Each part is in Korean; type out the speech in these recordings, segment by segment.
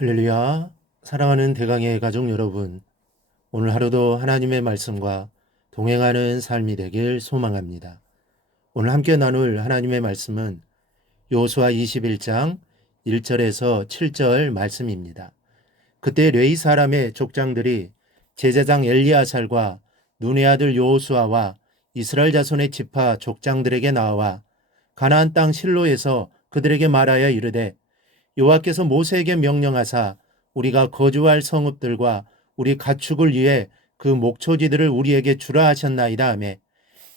할렐루야. 사랑하는 대강의 가족 여러분, 오늘 하루도 하나님의 말씀과 동행하는 삶이 되길 소망합니다. 오늘 함께 나눌 하나님의 말씀은 여호수아 21장 1절에서 7절 말씀입니다. 그때 레위 사람의 족장들이 제사장 엘리아살과 눈의 아들 여호수아와 이스라엘 자손의 지파 족장들에게 나와 가나안 땅 실로에서 그들에게 말하여 이르되 여호와께서 모세에게 명령하사 우리가 거주할 성읍들과 우리 가축을 위해 그 목초지들을 우리에게 주라 하셨나이다 하매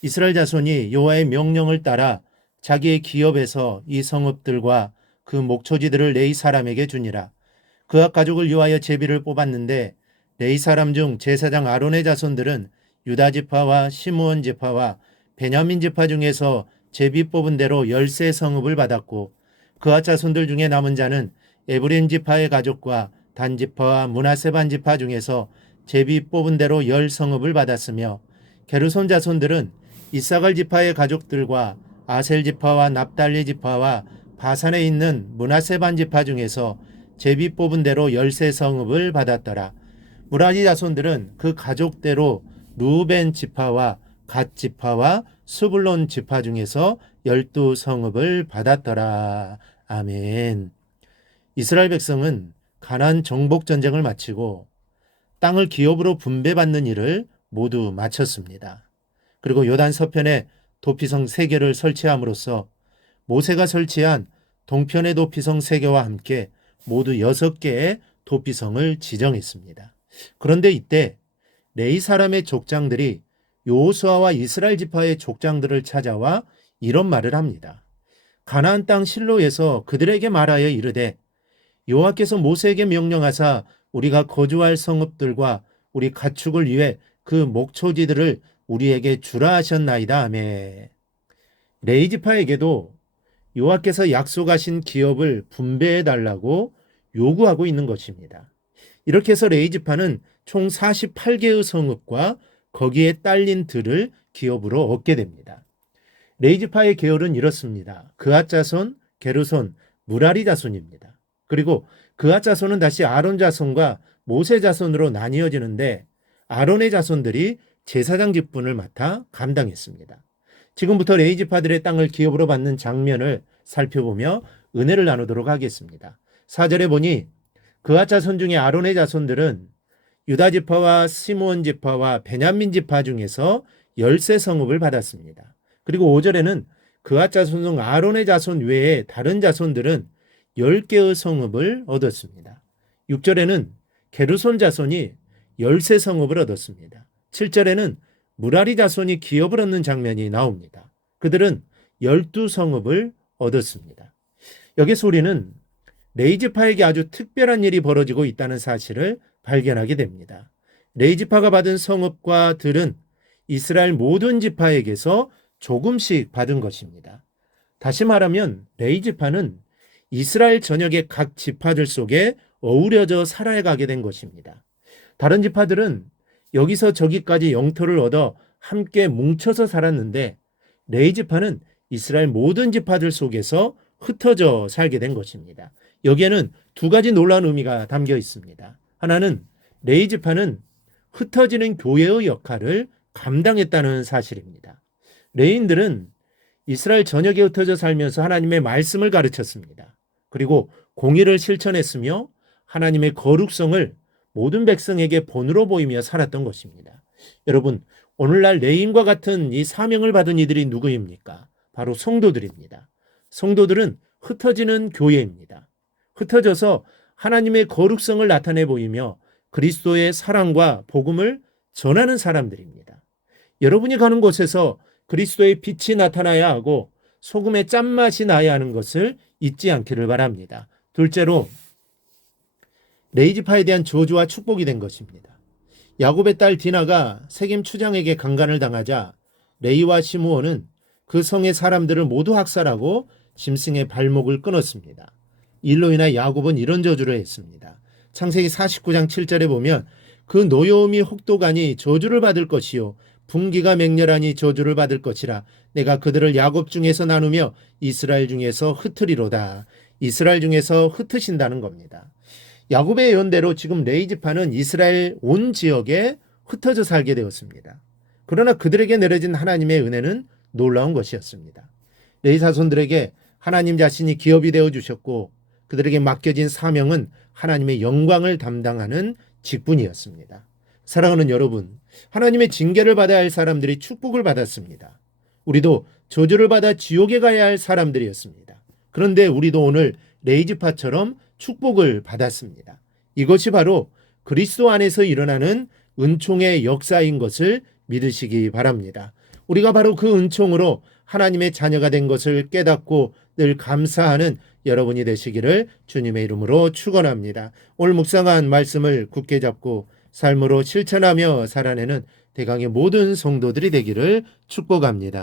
이스라엘 자손이 여호와의 명령을 따라 자기의 기업에서 이 성읍들과 그 목초지들을 레위 사람에게 주니라. 그와 가족을 위하여 제비를 뽑았는데 레위 사람 중 제사장 아론의 자손들은 유다 지파와 시므온 지파와 베냐민 지파 중에서 제비 뽑은 대로 13 성읍을 받았고 그와 자손들 중에 남은 자는 에브림 지파의 가족과 단 지파와 므낫세 반 지파 중에서 제비 뽑은 대로 10 성읍을 받았으며 게르손 자손들은 이사갈 지파의 가족들과 아셀 지파와 납달리 지파와 바산에 있는 므낫세 반 지파 중에서 제비 뽑은 대로 13 성읍을 받았더라. 무라리 자손들은 그 가족대로 루벤 지파와 갓 지파와 스불론 지파 중에서 12 성읍을 받았더라. 아멘. 이스라엘 백성은 가나안 정복 전쟁을 마치고 땅을 기업으로 분배받는 일을 모두 마쳤습니다. 그리고 요단 서편에 도피성 3개를 설치함으로써 모세가 설치한 동편의 도피성 3개와 함께 모두 6개의 도피성을 지정했습니다. 그런데 이때 레위 사람의 족장들이 여호수아와 이스라엘 지파의 족장들을 찾아와 이런 말을 합니다. 가나안 땅 실로에서 그들에게 말하여 이르되 여호와께서 모세에게 명령하사 우리가 거주할 성읍들과 우리 가축을 위해 그 목초지들을 우리에게 주라 하셨나이다 하매 레위 지파에게도 여호와께서 약속하신 기업을 분배해 달라고 요구하고 있는 것입니다. 이렇게 해서 레위 지파는 총 48개의 성읍과 거기에 딸린 들을 기업으로 얻게 됩니다. 레위 지파의 계열은 이렇습니다. 그앗 자손, 게르손, 무라리 자손입니다. 그리고 그앗 자손은 다시 아론 자손과 모세 자손으로 나뉘어지는데 아론의 자손들이 제사장 직분을 맡아 감당했습니다. 지금부터 레위 지파들의 땅을 기업으로 받는 장면을 살펴보며 은혜를 나누도록 하겠습니다. 4절에 보니 그앗 자손 중에 아론의 자손들은 유다 지파와 시므온 지파와 베냐민 지파 중에서 13 성읍을 받았습니다. 그리고 5절에는 그앗 자손 중 아론의 자손 외에 다른 자손들은 10개의 성읍을 얻었습니다. 6절에는 게르손 자손이 13 성읍을 얻었습니다. 7절에는 무라리 자손이 기업을 얻는 장면이 나옵니다. 그들은 12 성읍을 얻었습니다. 여기서 우리는 레위 지파에게 아주 특별한 일이 벌어지고 있다는 사실을 발견하게 됩니다. 레위 지파가 받은 성읍과 들은 이스라엘 모든 지파에게서 조금씩 받은 것입니다. 다시 말하면 레위 지파는 이스라엘 전역의 각 지파들 속에 어우러져 살아가게 된 것입니다. 다른 지파들은 여기서 저기까지 영토를 얻어 함께 뭉쳐서 살았는데 레위 지파는 이스라엘 모든 지파들 속에서 흩어져 살게 된 것입니다. 여기에는 2가지 놀라운 의미가 담겨 있습니다. 하나는 레위 지파는 흩어지는 교회의 역할을 감당했다는 사실입니다. 레위인들은 이스라엘 전역에 흩어져 살면서 하나님의 말씀을 가르쳤습니다. 그리고 공의를 실천했으며 하나님의 거룩성을 모든 백성에게 본으로 보이며 살았던 것입니다. 여러분, 오늘날 레위인과 같은 이 사명을 받은 이들이 누구입니까? 바로 성도들입니다. 성도들은 흩어지는 교회입니다. 흩어져서 하나님의 거룩성을 나타내 보이며 그리스도의 사랑과 복음을 전하는 사람들입니다. 여러분이 가는 곳에서 그리스도의 빛이 나타나야 하고 소금의 짠맛이 나야 하는 것을 잊지 않기를 바랍니다. 둘째로 레위 지파에 대한 저주와 축복이 된 것입니다. 야곱의 딸 디나가 세겜 추장에게 강간을 당하자 레위와 시므온은 그 성의 사람들을 모두 학살하고 짐승의 발목을 끊었습니다. 일로 인해 야곱은 이런 저주를 했습니다. 창세기 49장 7절에 보면 그 노여움이 혹독하니 저주를 받을 것이요 분기가 맹렬하니 저주를 받을 것이라. 내가 그들을 야곱 중에서 나누며 이스라엘 중에서 흩으리로다. 이스라엘 중에서 흩으신다는 겁니다. 야곱의 예언대로 지금 레위 지파는 이스라엘 온 지역에 흩어져 살게 되었습니다. 그러나 그들에게 내려진 하나님의 은혜는 놀라운 것이었습니다. 레위 자손들에게 하나님 자신이 기업이 되어 주셨고 그들에게 맡겨진 사명은 하나님의 영광을 담당하는 직분이었습니다. 사랑하는 여러분, 하나님의 징계를 받아야 할 사람들이 축복을 받았습니다. 우리도 저주를 받아 지옥에 가야 할 사람들이었습니다. 그런데 우리도 오늘 레위 지파처럼 축복을 받았습니다. 이것이 바로 그리스도 안에서 일어나는 은총의 역사인 것을 믿으시기 바랍니다. 우리가 바로 그 은총으로 하나님의 자녀가 된 것을 깨닫고 늘 감사하는 여러분이 되시기를 주님의 이름으로 축원합니다. 오늘 묵상한 말씀을 굳게 잡고 삶으로 실천하며 살아내는 대강의 모든 성도들이 되기를 축복합니다.